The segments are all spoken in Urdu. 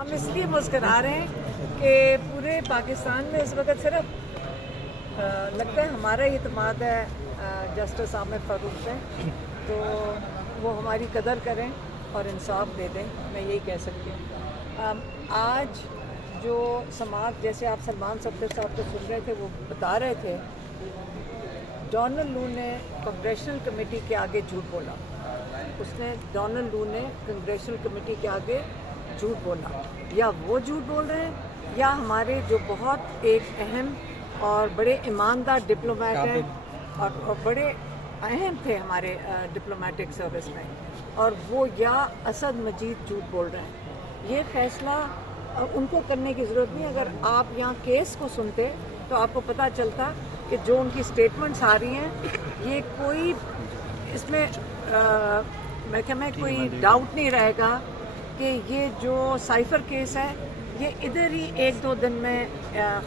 ہم اس لیے مسکرا رہے ہیں کہ پورے پاکستان میں اس وقت صرف لگتا ہے ہمارا اعتماد ہے جسٹس عامر فاروق پہ، تو وہ ہماری قدر کریں اور انصاف دے دیں، میں یہی کہہ سکتی ہوں۔ آج جو سماعت جیسے آپ سلمان صفدر صاحب کو سن رہے تھے، وہ بتا رہے تھے ڈونلڈ لو نے کنگریشنل کمیٹی کے آگے جھوٹ بولا، ڈونلڈ لو نے کنگریشنل کمیٹی کے آگے جھوٹ بولا، یا وہ جھوٹ بول رہے ہیں یا ہمارے جو بہت ایک اہم اور بڑے ایماندار ڈپلومیٹ ہیں اور بڑے اہم تھے ہمارے ڈپلومیٹک سروس میں، اور وہ یا اسد مجید جھوٹ بول رہے ہیں۔ یہ فیصلہ ان کو کرنے کی ضرورت نہیں۔ اگر آپ یہاں کیس کو سنتے تو آپ کو پتہ چلتا کہ جو ان کی سٹیٹمنٹس آ رہی ہیں، یہ کوئی اس میں میں کوئی ڈاؤٹ نہیں رہے گا کہ یہ جو سائفر کیس ہے یہ ادھر ہی 1-2 دن میں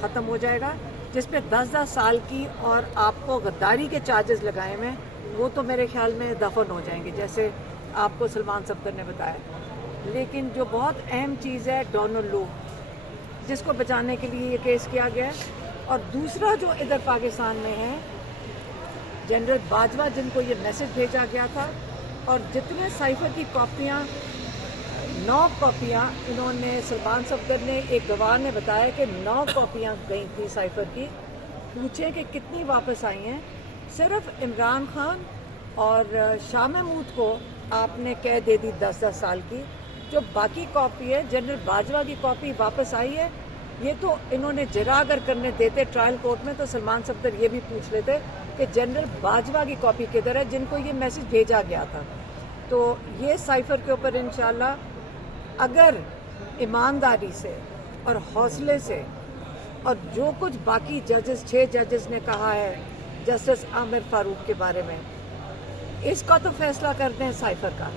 ختم ہو جائے گا، جس پہ 10 سال کی اور آپ کو غداری کے چارجز لگائے ہوئے وہ تو میرے خیال میں دفن ہو جائیں گے، جیسے آپ کو سلمان صفدر نے بتایا۔ لیکن جو بہت اہم چیز ہے ڈونلڈ لو، جس کو بچانے کے لیے یہ کیس کیا گیا ہے، اور دوسرا جو ادھر پاکستان میں ہے جنرل باجوہ، جن کو یہ میسج بھیجا گیا تھا، اور جتنے سائفر کی کاپیاں 9 کاپیاں انہوں نے سلمان صفدر نے ایک گواہ نے بتایا کہ 9 کاپیاں گئی تھیں سائفر کی، پوچھیں کہ کتنی واپس آئی ہیں۔ صرف عمران خان اور شاہ محمود کو آپ نے قید دے دی 10 سال کی، جو باقی کاپی ہے جنرل باجوہ کی کاپی واپس آئی ہے۔ یہ تو انہوں نے جرا اگر کرنے دیتے ٹرائل کورٹ میں تو سلمان صفدر یہ بھی پوچھ لیتے کہ جنرل باجوہ کی کاپی کدھر ہے، جن کو یہ میسج بھیجا گیا تھا۔ تو یہ سائفر کے اوپر انشاءاللہ اگر ایمانداری سے اور حوصلے سے، اور جو کچھ باقی ججز 6 ججز نے کہا ہے جسٹس عامر فاروق کے بارے میں، اس کا تو فیصلہ کرتے ہیں سائفر کا،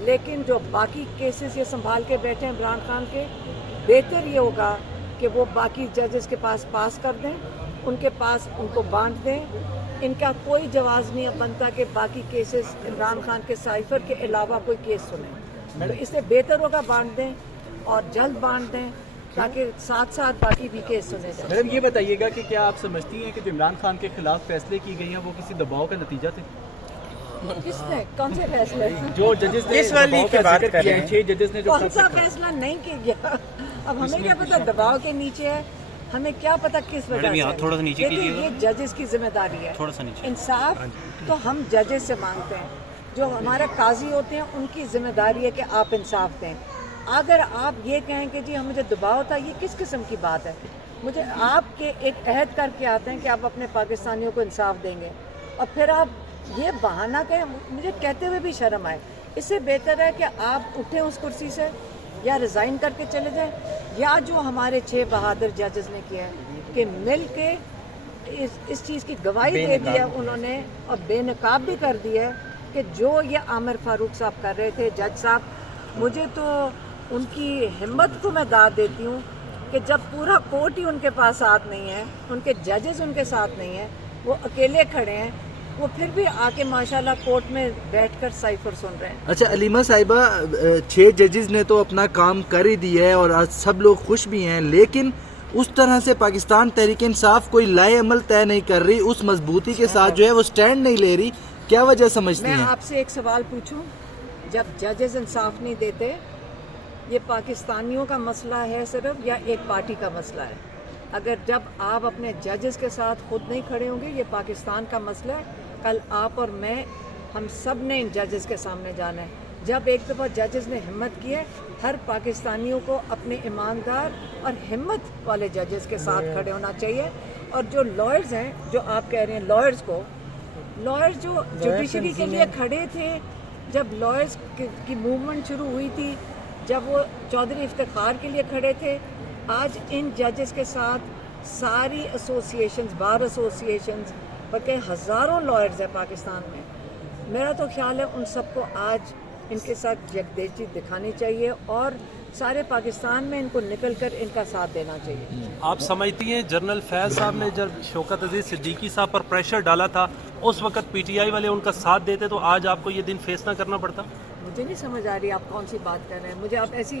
لیکن جو باقی کیسز یہ سنبھال کے بیٹھے ہیں عمران خان کے، بہتر یہ ہوگا کہ وہ باقی ججز کے پاس کر دیں، ان کے پاس ان کو بانٹ دیں۔ ان کا کوئی جواز نہیں بنتا کہ باقی کیسز عمران خان کے سائفر کے علاوہ کوئی کیس سنیں، تو اس سے بہتر ہوگا بانٹ دیں اور جلد بانٹ دیں تاکہ ساتھ ساتھ باقی بھی کیس سنے جائیں۔ میڈم یہ بتائیے گا کہ کیا آپ سمجھتی ہیں کہ جو عمران خان کے خلاف فیصلے کی گئی ہیں وہ کسی دباؤ کا نتیجہ تھے؟ کس نے کون سے فیصلے؟ جو ججز نے دباؤ کا ذکر کیا ہے، 6 ججز نے جو کون سا فیصلہ نہیں کیا؟ اب ہمیں کیا پتا دباؤ کے نیچے ہے، ہمیں کیا پتا کس وجہ سے۔ لیکن یہ ججز کی ذمہ داری ہے، انصاف تو ہم ججز سے مانگتے ہیں، جو ہمارے قاضی ہوتے ہیں ان کی ذمہ داری ہے کہ آپ انصاف دیں۔ اگر آپ یہ کہیں کہ جی ہم مجھے دباؤ تھا، یہ کس قسم کی بات ہے؟ مجھے آپ کے ایک عہد کر کے آتے ہیں کہ آپ اپنے پاکستانیوں کو انصاف دیں گے، اور پھر آپ یہ بہانہ کہیں، مجھے کہتے ہوئے بھی شرم آئے۔ اس سے بہتر ہے کہ آپ اٹھیں اس کرسی سے، یا ریزائن کر کے چلے جائیں، یا جو ہمارے 6 بہادر ججز نے کیا ہے کہ مل کے اس چیز کی گواہی دے دی ہے انہوں نے، اور بے نقاب بھی کر دی ہے کہ جو یہ عامر فاروق صاحب کر رہے تھے، جج صاحب، مجھے تو ان کی ہمت کو میں داد دیتی ہوں کہ جب پورا کورٹ ہی ان کے پاس ساتھ نہیں ہے، ان کے ججز ان کے ساتھ نہیں ہیں، وہ اکیلے کھڑے ہیں، وہ پھر بھی آ کے ماشاءاللہ کورٹ میں بیٹھ کر سائفر سن رہے ہیں۔ اچھا علیمہ صاحبہ، 6 ججز نے تو اپنا کام کر ہی دیا ہے اور آج سب لوگ خوش بھی ہیں، لیکن اس طرح سے پاکستان تحریک انصاف کوئی لائے عمل طے نہیں کر رہی، اس مضبوطی کے ساتھ جو ہے وہ سٹینڈ نہیں لے رہی، کیا وجہ سمجھتی ہیں؟ میں آپ سے ایک سوال پوچھوں، جب ججز انصاف نہیں دیتے، یہ پاکستانیوں کا مسئلہ ہے صرف یا ایک پارٹی کا مسئلہ ہے؟ اگر جب آپ اپنے ججز کے ساتھ خود نہیں کھڑے ہوں گے، یہ پاکستان کا مسئلہ ہے۔ کل آپ اور میں، ہم سب نے ان ججز کے سامنے جانا ہے۔ جب ایک دفعہ ججز نے ہمت کی ہے، ہر پاکستانیوں کو اپنے ایماندار اور ہمت والے ججز کے ساتھ کھڑے ہونا چاہیے۔ اور جو لائرز ہیں، جو آپ کہہ رہے ہیں لائرز جو جوڈیشری کے لیے کھڑے تھے، جب لائرز کی موومنٹ شروع ہوئی تھی، جب وہ چودھری افتخار کے لیے کھڑے تھے، آج ان ججز کے ساتھ ساری ایسوسیشنز، بار ایسوسیشنز، بلکہ ہزاروں لائرز ہیں پاکستان میں۔ میرا تو خیال ہے ان سب کو آج ان کے ساتھ یکجہتی دکھانی چاہیے، اور سارے پاکستان میں ان کو نکل کر ان کا ساتھ دینا چاہیے۔ آپ سمجھتی ہیں جنرل فیض صاحب نے جب شوکت عزیز صدیقی صاحب پر پریشر ڈالا تھا، اس وقت پی ٹی آئی والے ان کا ساتھ دیتے تو آج آپ کو یہ دن فیس نہ کرنا پڑتا؟ مجھے نہیں سمجھ آ رہی آپ کون سی بات کر رہے ہیں، مجھے آپ ایسی